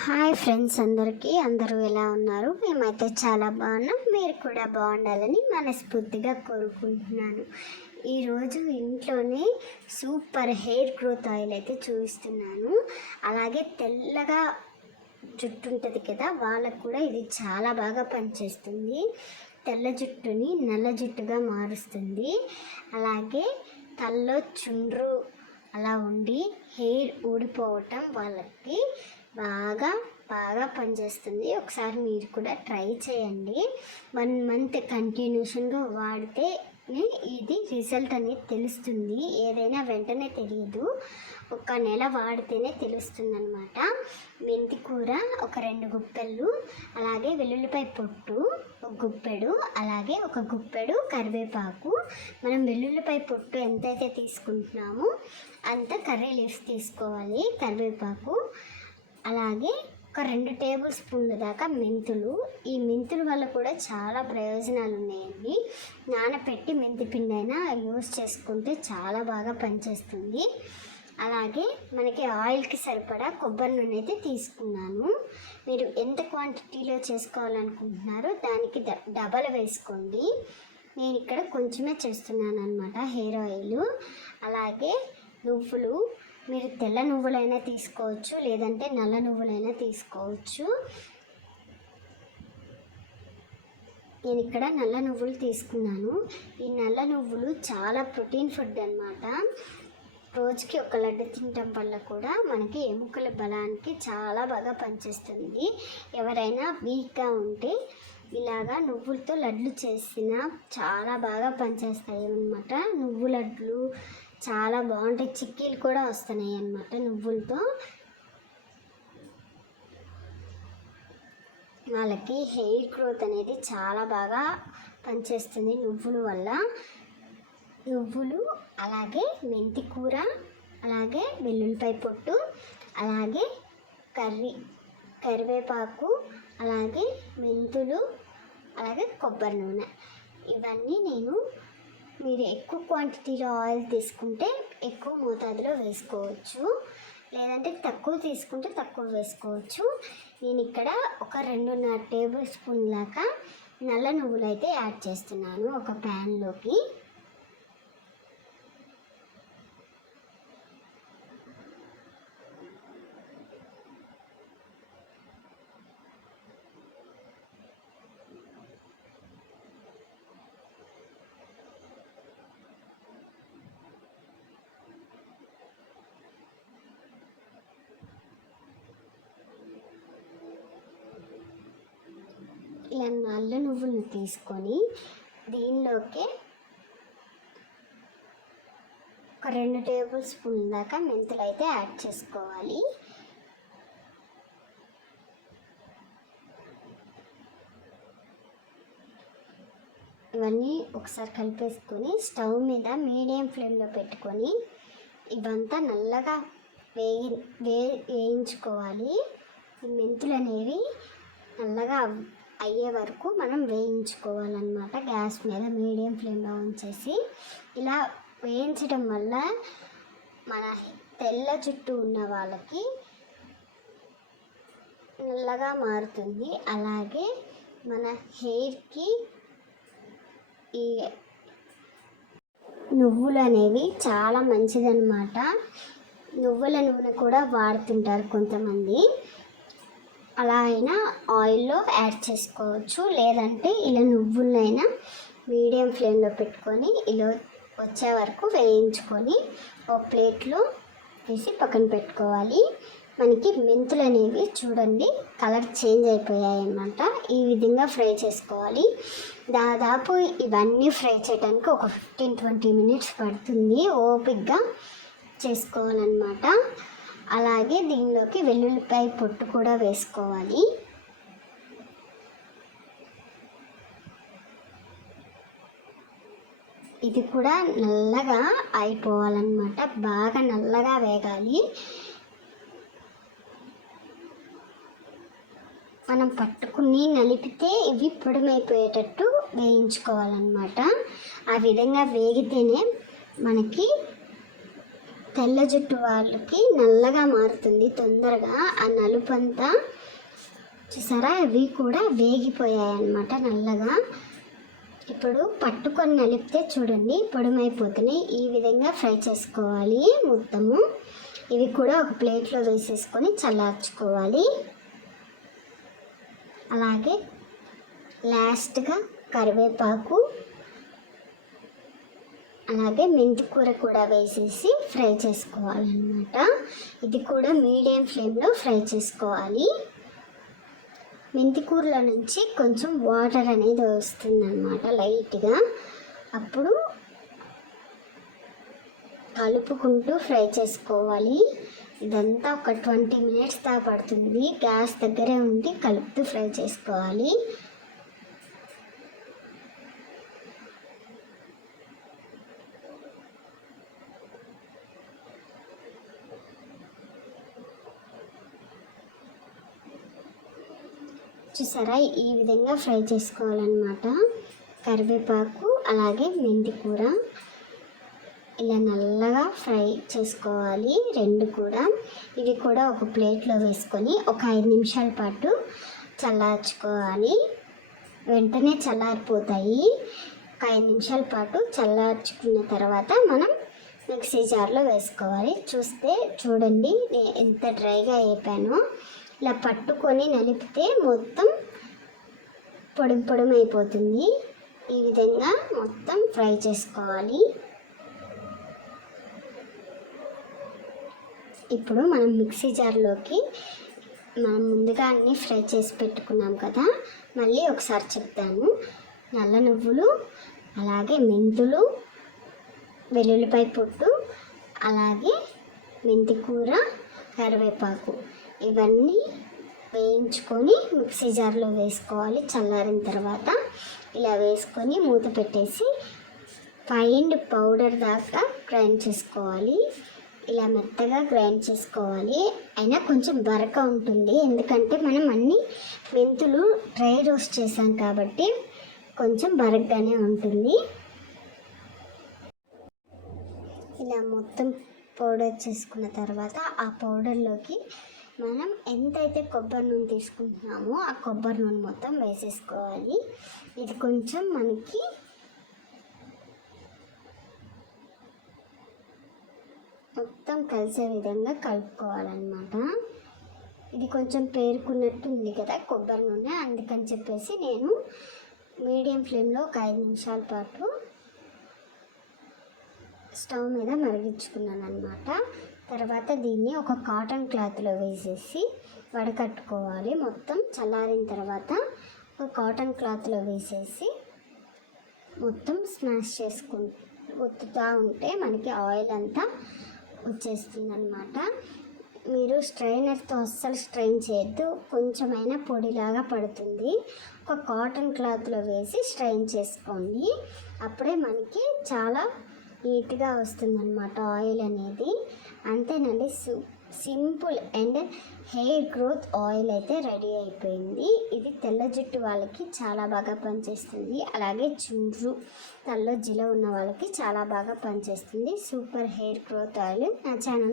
Hi friends, అందరూ ఎలా ఉన్నారు? మేమైతే చాలా బాగున్నాం. మీరు కూడా బాగుండాలని మనస్ఫూర్తిగా కోరుకుంటున్నాను. ఈరోజు ఇంట్లోనే సూపర్ హెయిర్ గ్రోత్ ఆయిల్ అయితే చూపిస్తున్నాను. అలాగే తెల్లగా జుట్టు ఉంటుంది కదా, వాళ్ళకు కూడా ఇది చాలా బాగా పనిచేస్తుంది. తెల్ల జుట్టుని నల్ల జుట్టుగా మారుస్తుంది. అలాగే తలలో చుండ్రు అలా ఉండి హెయిర్ ఊడిపోవటం వాళ్ళకి బాగా పనిచేస్తుంది. ఒకసారి మీరు కూడా ట్రై చేయండి. 1 మంత్ కంటిన్యూషన్గా వాడితే ఇది రిజల్ట్ అనేది తెలుస్తుంది. ఏదైనా వెంటనే తెలియదు, ఒక నెల వాడితేనే తెలుస్తుంది అనమాట. మెంతి కూర ఒక 2 గుప్పెళ్ళు, అలాగే వెల్లుల్లిపాయ పొట్టు ఒక గుప్పెడు, అలాగే ఒక గుప్పెడు కరివేపాకు. మనం వెల్లుల్లిపాయ పొట్టు ఎంతైతే తీసుకుంటున్నామో అంత కర్రీ లీవ్స్ తీసుకోవాలి. కరివేపాకు, అలాగే ఒక 2 టేబుల్ స్పూన్ల దాకా మెంతులు. ఈ మెంతుల వల్ల కూడా చాలా ప్రయోజనాలు ఉన్నాయండి. నానపెట్టి మెంతి పిండి అయినా యూజ్ చేసుకుంటే చాలా బాగా పనిచేస్తుంది. అలాగే మనకి ఆయిల్కి సరిపడా కొబ్బరి నూనె అయితే తీసుకున్నాను. మీరు ఎంత క్వాంటిటీలో చేసుకోవాలనుకుంటున్నారో దానికి డబల్ వేసుకోండి. నేను ఇక్కడ కొంచెమే చేస్తున్నాను అనమాట హెయిర్ ఆయిల్. అలాగే నువ్వులు, మీరు తెల్ల నువ్వులైనా తీసుకోవచ్చు, లేదంటే నల్ల నువ్వులైనా తీసుకోవచ్చు. నేను ఇక్కడ నల్ల నువ్వులు తీసుకున్నాను. ఈ నల్ల నువ్వులు చాలా ప్రోటీన్ ఫుడ్ అన్నమాట. రోజుకి ఒక లడ్డు తినటం వల్ల కూడా మనకి ఎముకల బలానికి చాలా బాగా పనిచేస్తుంది. ఎవరైనా వీక్గా ఉంటే ఇలాగా నువ్వులతో లడ్లు చేసినా చాలా బాగా పనిచేస్తాయి అన్నమాట. నువ్వు లడ్లు చాలా బాగుంటాయి. చిక్కీలు కూడా వస్తున్నాయి అన్నమాట నువ్వులతో. వాళ్ళకి హెయిర్ గ్రోత్ అనేది చాలా బాగా పనిచేస్తుంది నువ్వుల వల్ల. నువ్వులు, అలాగే మెంతి కూర, అలాగే వెల్లుల్లిపాయ పొట్టు, అలాగే కరివేపాకు, అలాగే మెంతులు, అలాగే కొబ్బరి నూనె. ఇవన్నీ మీరు ఎక్కువ క్వాంటిటీలో ఆయిల్ తీసుకుంటే ఎక్కువ మోతాదులో వేసుకోవచ్చు, లేదంటే తక్కువ తీసుకుంటే తక్కువ వేసుకోవచ్చు. నేను ఇక్కడ ఒక 2.5 టేబుల్ స్పూన్ దాకా నల్ల నువ్వులు అయితే యాడ్ చేస్తున్నాను ఒక ప్యాన్లోకి. ఇలా నల్ల నువ్వులను తీసుకొని దీనిలోకి ఒక 2 టేబుల్ స్పూన్ దాకా మెంతులు అయితే యాడ్ చేసుకోవాలి. ఇవన్నీ ఒకసారి కలిపేసుకొని స్టవ్ మీద మీడియం ఫ్లేమ్లో పెట్టుకొని ఇవంతా నల్లగా వేయించుకోవాలి. ఈ మెంతులు అనేవి నల్లగా అయ్యే వరకు మనం వేయించుకోవాలన్నమాట. గ్యాస్ మీద మీడియం ఫ్లేమ్లో ఉంచేసి ఇలా వేయించడం వల్ల మన తెల్ల జుట్టు ఉన్న వాళ్ళకి నల్లగా మారుతుంది. అలాగే మన హెయిర్కి ఈ నువ్వులు అనేవి చాలా మంచిదన్నమాట. నువ్వుల నూనె కూడా వాడుతుంటారు కొంతమంది. అలా అయినా ఆయిల్లో యాడ్ చేసుకోవచ్చు, లేదంటే ఇలా నువ్వులైనా మీడియం ఫ్లేమ్లో పెట్టుకొని ఇలా వచ్చే వరకు వేయించుకొని ఒక ప్లేట్లో వేసి పక్కన పెట్టుకోవాలి. మనకి మెంతులు అనేవి చూడండి కలర్ చేంజ్ అయిపోయాయి అన్నమాట. ఈ విధంగా ఫ్రై చేసుకోవాలి. దాదాపు ఇవన్నీ ఫ్రై చేయడానికి ఒక 15-20 మినిట్స్ పడుతుంది. ఓపిక్గా చేసుకోవాలన్నమాట. అలాగే దీనిలోకి వెల్లుల్లిపాయ పొట్టు కూడా వేసుకోవాలి. ఇది కూడా నల్లగా అయిపోవాలన్నమాట. బాగా నల్లగా వేగాలి. మనం పట్టుకుని నలిపితే ఇవి పొడిమైపోయేటట్టు వేయించుకోవాలన్నమాట. ఆ విధంగా వేగితేనే మనకి తెల్ల జుట్టు వాళ్ళకి నల్లగా మారుతుంది తొందరగా. ఆ నలుపు అంతా చూసారా, అవి కూడా వేగిపోయాయి అన్నమాట నల్లగా. ఇప్పుడు పట్టుకొని నలిపితే చూడండి పొడిమైపోతున్నాయి. ఈ విధంగా ఫ్రై చేసుకోవాలి మొత్తము. ఇవి కూడా ఒక ప్లేట్లో వేసేసుకొని చల్లార్చుకోవాలి. అలాగే లాస్ట్గా కరివేపాకు, అలాగే మెంతి కూర కూడా వేసేసి ఫ్రై చేసుకోవాలన్నమాట. ఇది కూడా మీడియం ఫ్లేమ్లో ఫ్రై చేసుకోవాలి. మెంతి కూరలో నుంచి కొంచెం వాటర్ అనేది వస్తుందన్నమాట లైట్గా. అప్పుడు కలుపుకుంటూ ఫ్రై చేసుకోవాలి. ఇదంతా ఒక 20 minutes దాకా పడుతుంది. గ్యాస్ దగ్గరే ఉండి కలుపుతూ ఫ్రై చేసుకోవాలి. చూసారా, ఈ విధంగా ఫ్రై చేసుకోవాలన్నమాట. కరివేపాకు అలాగే మెంతి కూర ఇలా నల్లగా ఫ్రై చేసుకోవాలి రెండు కూడా. ఇవి కూడా ఒక ప్లేట్లో వేసుకొని ఒక 5 నిమిషాల పాటు చల్లార్చుకోవాలి. వెంటనే చల్లారిపోతాయి. ఒక 5 నిమిషాల పాటు చల్లార్చుకున్న తర్వాత మనం మిక్సీ జార్లో వేసుకోవాలి. చూడండి ఎంత డ్రైగా అయిపోయానో. ఇలా పట్టుకొని నలిపితే మొత్తం పొడిమైపోతుంది. ఈ విధంగా మొత్తం ఫ్రై చేసుకోవాలి. ఇప్పుడు మనం మిక్సీ జార్లోకి మనం ముందుగా అన్నీ ఫ్రై చేసి పెట్టుకున్నాం కదా, మళ్ళీ ఒకసారి చెప్తాను. నల్ల నువ్వులు, అలాగే మెంతులు, వెల్లుల్లిపాయ పొట్టు, అలాగే మెంతి కూర, కరివేపాకు ఇవన్నీ వేయించుకొని మిక్సీ జార్లో వేసుకోవాలి. చల్లారిన తర్వాత ఇలా వేసుకొని మూత పెట్టేసి ఫైన్ పౌడర్ దాకా గ్రైండ్ చేసుకోవాలి. ఇలా మెత్తగా గ్రైండ్ చేసుకోవాలి. అయినా కొంచెం బరక ఉంటుంది, ఎందుకంటే మనం అన్ని మెంతులు డ్రై రోస్ట్ చేసాం కాబట్టి కొంచెం బరకగానే ఉంటుంది. ఇలా మొత్తం పౌడర్ చేసుకున్న తర్వాత ఆ పౌడర్లోకి మనం ఎంతైతే కొబ్బరి నూనె తీసుకుంటున్నామో ఆ కొబ్బరి నూనె మొత్తం వేసేసుకోవాలి. ఇది కొంచెం మనకి మొత్తం కలిసే విధంగా కలుపుకోవాలన్నమాట. ఇది కొంచెం పేరుకున్నట్టు ఉంది కదా కొబ్బరి నూనె, అందుకని చెప్పేసి నేను మీడియం ఫ్లేమ్లో ఒక 5 నిమిషాల పాటు స్టవ్ మీద మరిగించుకున్నాను అన్నమాట. తర్వాత దీన్ని ఒక కాటన్ క్లాత్లో వేసేసి వడకట్టుకోవాలి. మొత్తం చల్లారిన తర్వాత ఒక కాటన్ క్లాత్లో వేసేసి మొత్తం స్మాష్ ఒత్తుతూ ఉంటే మనకి ఆయిల్ అంతా వచ్చేస్తుంది అన్నమాట. మీరు స్ట్రైనర్తో అస్సలు స్ట్రైన్ చేయొద్దు, కొంచెమైనా పొడిలాగా పడుతుంది. ఒక కాటన్ క్లాత్లో వేసి స్ట్రైన్ చేసుకోండి, అప్పుడే మనకి చాలా నీట్గా వస్తుందన్నమాట ఆయిల్ అనేది. అంతేనండి, simple and hair growth oil అయితే రెడీ అయిపోయింది. ఇది తెల్ల జుట్టు వాళ్ళకి చాలా బాగా పనిచేస్తుంది. అలాగే చుండ్రు, తల్లో జిల ఉన్న వాళ్ళకి చాలా బాగా పనిచేస్తుంది. Super hair growth oil. నా ఛానల్